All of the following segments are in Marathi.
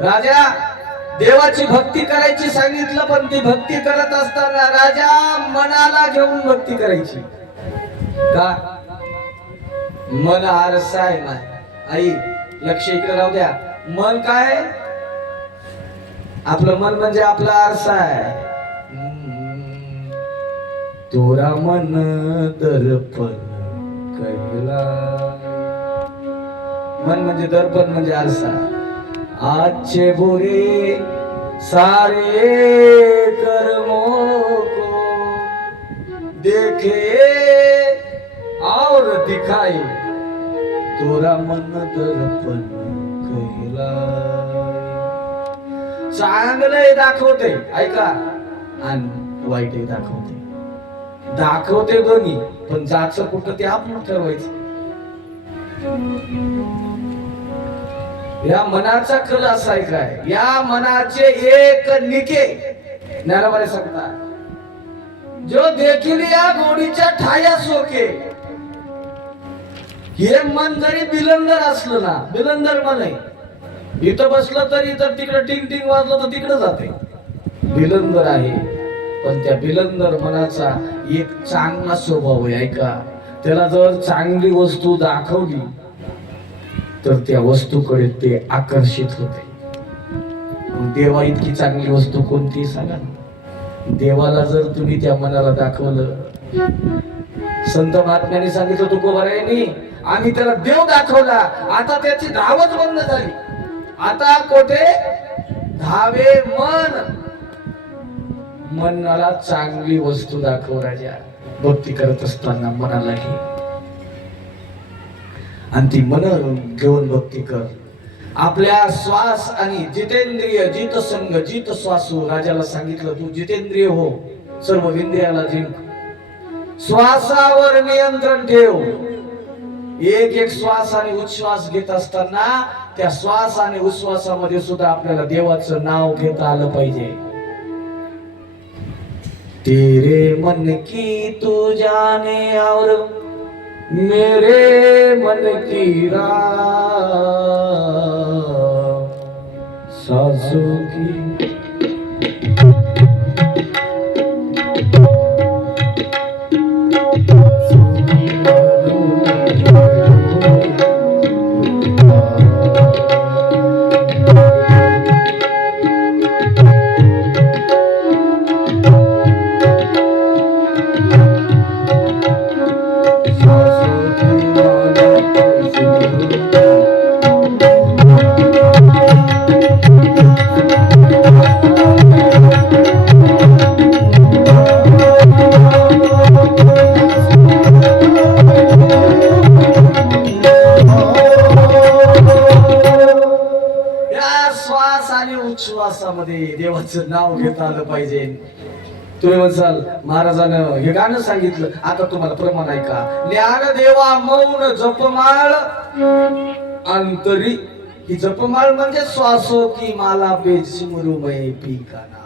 राजा देवाची भक्ती करायची सांगितलं, पण ती भक्ती करत असताना राजा मनाला घेऊन भक्ती करायची का? मन आरसा आहे ना आई, लक्ष इकडे राहू द्या. मन काय? आपलं मन म्हणजे आपला आरसा आहे. तोरा मन दर्पण कैला. मन म्हणजे दर्पण म्हणजे आरसा. आजचे बुरे सारे कर्मों को देखे और दिखाई, तोरा मन दर्पण कैला. चांगलंय दाखवते ऐका, आणि वाईटही दाखवते. दाखवते दोन्ही, पण जायचं कुठं ते आपण ठरवायचं. या मनाचा कल असा आहे काय? या मनाचे एक निके ज्ञानाबाई सांगतात, जो देखील या गोडीच्या ठाया सोके. हे मन जरी बिलंदर असलं ना, बिलंदर मन आहे, इथं बसलं तरी तर तिकडे टिंग टिंग वाजलं तर तिकडे जाते, बिलंदर आहे. पण त्या बिलंदर मनाचा एक चांगला स्वभाव आहे ऐका. त्याला जर चांगली वस्तू दाखवली तर त्या वस्तूकडे ते आकर्षित होते. देवा इतकी चांगली वस्तू कोणती सांगा? देवाला जर तुम्ही त्या मनाला दाखवलं, संत महात्म्याने सांगितलं तुकोबारायांनी, आम्ही त्याला देव दाखवला, आता त्याची धावच बंद झाली. आता कोठे धावे मन. मनाला चांगली वस्तू दाखव राजा, भक्ती करत असताना मनाला घे आणि ती मन घेऊन भक्ती कर. आपल्या श्वास आणि जितेंद्रिय जित संग जित श्वासू. राजाला सांगितलं तू जितेंद्रिय हो, सर्व इंद्रियाला जिंक, श्वासावर नियंत्रण ठेव. एक एक श्वास आणि उच्छ्वास घेत असताना त्या श्वास आणि उच्छ्वासामध्ये सुद्धा आपल्याला देवाचं नाव घेता आलं पाहिजे. तेरे मन की तू जाने और मेरे मन की राह, सांसों की उच्छ्वासामध्ये देवाचं नाव घेता आलं पाहिजे. तुम्ही म्हणसाल महाराजानं हे गाणं सांगितलं, आता तुम्हाला प्रमाण आहे का? ज्ञान देवा मौन जपमाळ अंतरी. ही जपमाळ म्हणजे श्वासो की माला पे सिमरूमय पीका नाव.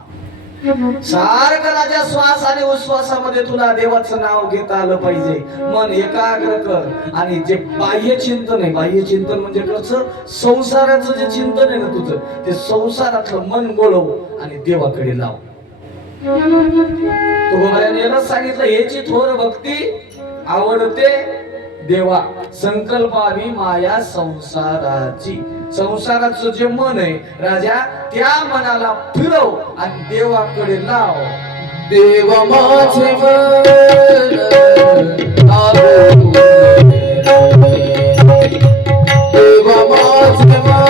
सारखं राजा श्वास आणि उच्छ्वासामध्ये तुला देवाचं नाव घेता आलं पाहिजे. मन एकाग्र कर आणि जे बाह्य चिंतन आहे, बाह्य चिंतन म्हणजे कसं, संसाराचं जे चिंतन आहे ना तुझं, ते संसारातलं मन वळव आणि देवाकडे लाव. तुकोबारायांनी यालाच सांगितलं, हेची थोर भक्ती आवडते देवा, संकल्पावी माया संसाराची. संसाराचं जे मन आहे राजा, त्या मनाला फिरव आणि देवाकडे लाव. देव माझे मन देव माझे मन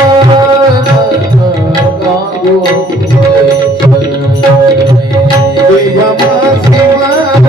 देव माझे मन